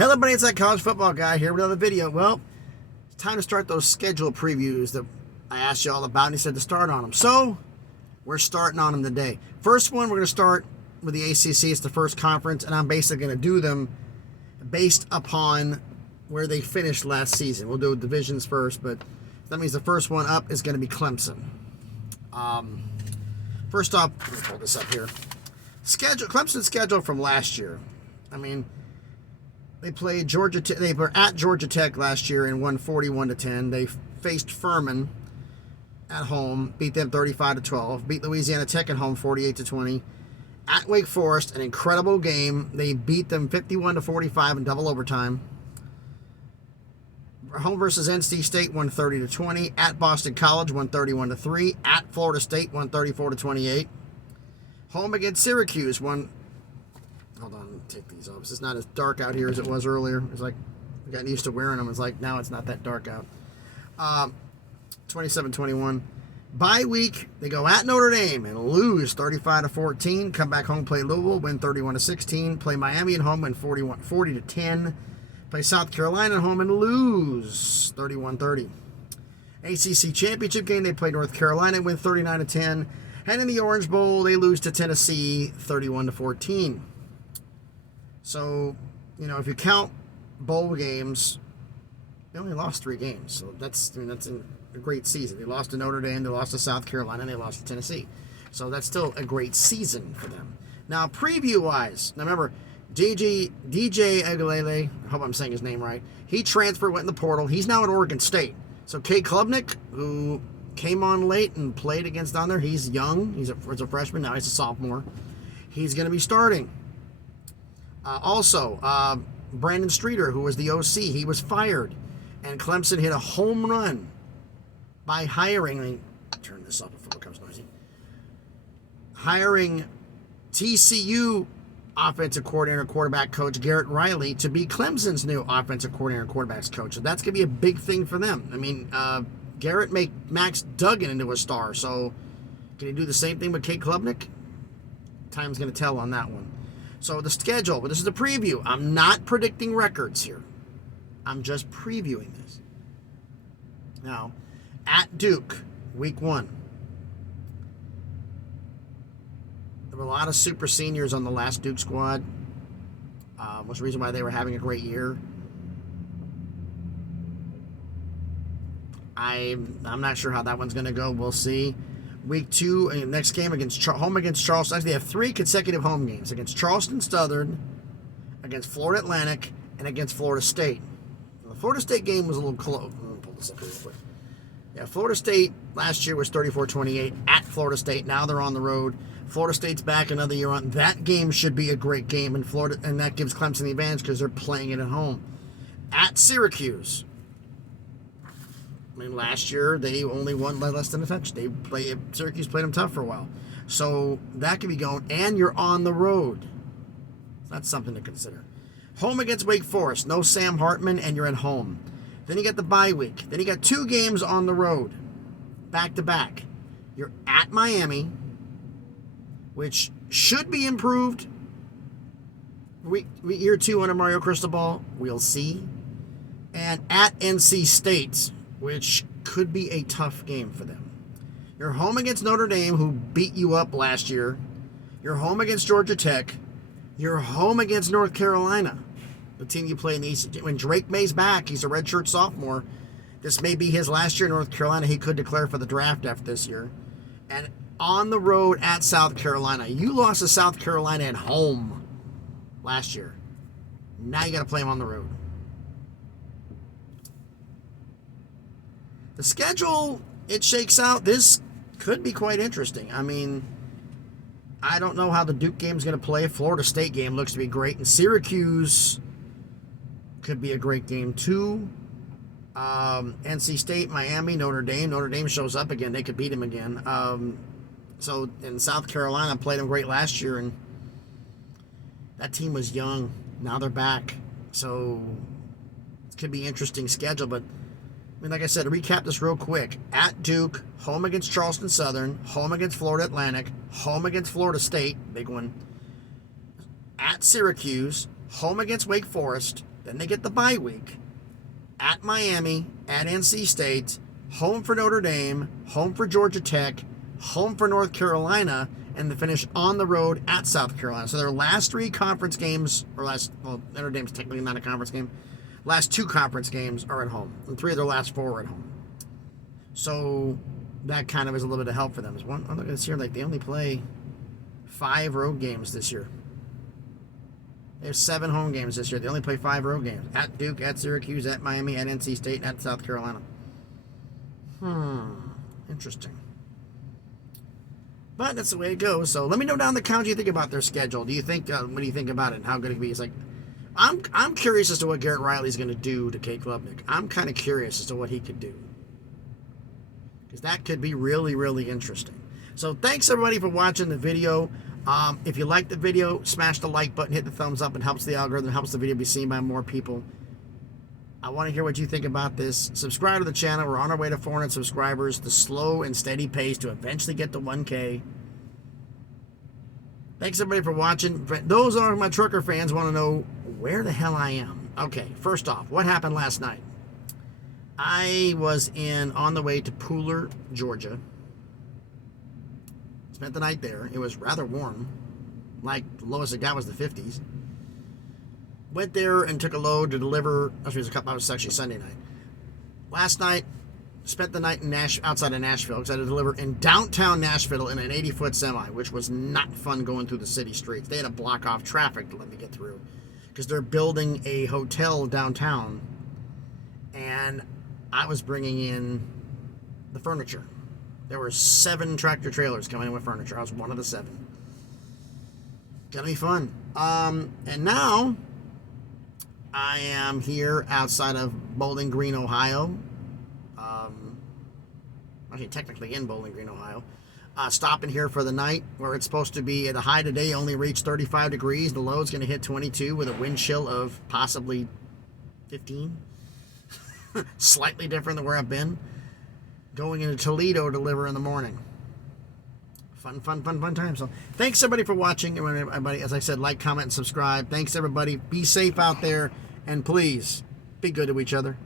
Hello, buddy. It's that college football guy here with another video. Well, it's time to start those schedule previews that I asked you all about, and he said to start on them. So, we're starting on them today. First one, we're going to start with the ACC. It's the first conference, and I'm basically going to do them based upon where they finished last season. We'll do divisions first, but that means the first one up is going to be Clemson. First off, let me pull this up here. Clemson's schedule from last year. I mean, they played Georgia. They were at Georgia Tech last year and won 41-10. They faced Furman at home, beat them 35-12. Beat Louisiana Tech at home 48-20. At Wake Forest, an incredible game. They beat them 51-45 in double overtime. Home versus NC State won 30-20. At Boston College won 31-3. At Florida State won 34-28. Home against Syracuse won. Hold on, let me take these off. It's not as dark out here as it was earlier. It's like I got used to wearing them. It's like now it's not that dark out. 27-21. Bye week, they go at Notre Dame and lose 35-14. Come back home, play Louisville, win 31-16. Play Miami at home, win 40-10. Play South Carolina at home and lose 31-30. ACC championship game, they play North Carolina, win 39-10. And in the Orange Bowl, they lose to Tennessee 31-14. So, if you count bowl games, they only lost 3 games. So that's a great season. They lost to Notre Dame, they lost to South Carolina, and they lost to Tennessee. So that's still a great season for them. Now, preview-wise, now remember, DJ Aguilera, I hope I'm saying his name right, he transferred, went in the portal. He's now at Oregon State. So Cade Klubnick, who came on late and played against down there, he's young. He's a freshman. Now he's a sophomore. He's going to be starting. Also, Brandon Streeter, who was the OC, he was fired. And Clemson hit a home run by hiring, turn this up before it becomes noisy, hiring TCU offensive coordinator, quarterback coach Garrett Riley to be Clemson's new offensive coordinator and quarterbacks coach. So that's going to be a big thing for them. I mean, Garrett made Max Duggan into a star. So can he do the same thing with Cade Klubnick? Time's going to tell on that one. So the schedule, but this is a preview. I'm not predicting records here. I'm just previewing this. Now, at Duke, week 1. There were a lot of super seniors on the last Duke squad. Was the reason why they were having a great year. I'm not sure how that one's going to go. We'll see. Week 2, next game home against Charleston. Actually, they have 3 consecutive home games against Charleston Southern, against Florida Atlantic, and against Florida State. The Florida State game was a little close. Let me pull this up real quick. Yeah, Florida State last year was 34-28 at Florida State. Now they're on the road. Florida State's back another year on. That game should be a great game in Florida, and that gives Clemson the advantage because they're playing it at home. At Syracuse. I mean, last year they only won by less than a touch. Syracuse played them tough for a while. So that could be going, and you're on the road. That's something to consider. Home against Wake Forest. No Sam Hartman, and you're at home. Then you got the bye week. Then you got 2 games on the road, back to back. You're at Miami, which should be improved. Year 2 under Mario Cristobal, we'll see. And at NC State, which could be a tough game for them. You're home against Notre Dame, who beat you up last year. You're home against Georgia Tech. You're home against North Carolina, the team you play in the East. When Drake May's back, he's a redshirt sophomore. This may be his last year in North Carolina. He could declare for the draft after this year. And on the road at South Carolina. You lost to South Carolina at home last year. Now you got to play them on the road. The schedule, it shakes out. This could be quite interesting. I mean, I don't know how the Duke game's going to play. Florida State game looks to be great. And Syracuse could be a great game too. NC State, Miami, Notre Dame. Notre Dame shows up again. They could beat them again. So in South Carolina, played them great last year. And that team was young. Now they're back. So it could be an interesting schedule. But I mean, like I said, to recap this real quick. At Duke, home against Charleston Southern, home against Florida Atlantic, home against Florida State, big one. At Syracuse, home against Wake Forest, Then they get the bye week at Miami, at NC State, home for Notre Dame, home for Georgia Tech, home for North Carolina, and they finish on the road at South Carolina. So their last 3 conference games, Notre Dame's technically not a conference game. Last 2 conference games are at home, and 3 of their last 4 are at home. So that kind of is a little bit of help for them. I'm looking at this here, like they only play 5 road games this year. They have 7 home games this year. They only play 5 road games. At Duke, at Syracuse, at Miami, at NC State, at South Carolina. Interesting. But that's the way it goes. So let me know down in the comments what you think about their schedule. Do you think, what do you think about it and how good it could be? It's like, I'm curious as to what Garrett Riley's going to do to Cade Klubnick. I'm kind of curious as to what he could do. Because that could be really, really interesting. So thanks everybody for watching the video. If you like the video, smash the like button, hit the thumbs up. It helps the algorithm, helps the video be seen by more people. I want to hear what you think about this. Subscribe to the channel. We're on our way to 400 subscribers. The slow and steady pace to eventually get to 1K. Thanks everybody for watching. Those are my trucker fans want to know where the hell I am. Okay, first off, what happened last night? I was on the way to Pooler, Georgia. Spent the night there. It was rather warm. Like, the lowest it got was the 50s. Went there and took a load to deliver. Actually, it was actually Sunday night. Last night, spent the night in outside of Nashville because I had to deliver in downtown Nashville in an 80-foot semi, which was not fun going through the city streets. They had to block off traffic to let me get through because they're building a hotel downtown, and I was bringing in the furniture. There were 7 tractor trailers coming in with furniture. I was one of the 7. Gonna be fun. And now I am here outside of Bowling Green, Ohio. Actually, technically in Bowling Green, Ohio. Stopping here for the night, where it's supposed to be at a high today, only reached 35 degrees. The low's going to hit 22 with a wind chill of possibly 15. Slightly different than where I've been. Going into Toledo to deliver in the morning. Fun time. So thanks everybody for watching. Everybody, as I said, like, comment, and subscribe. Thanks everybody. Be safe out there, and please be good to each other.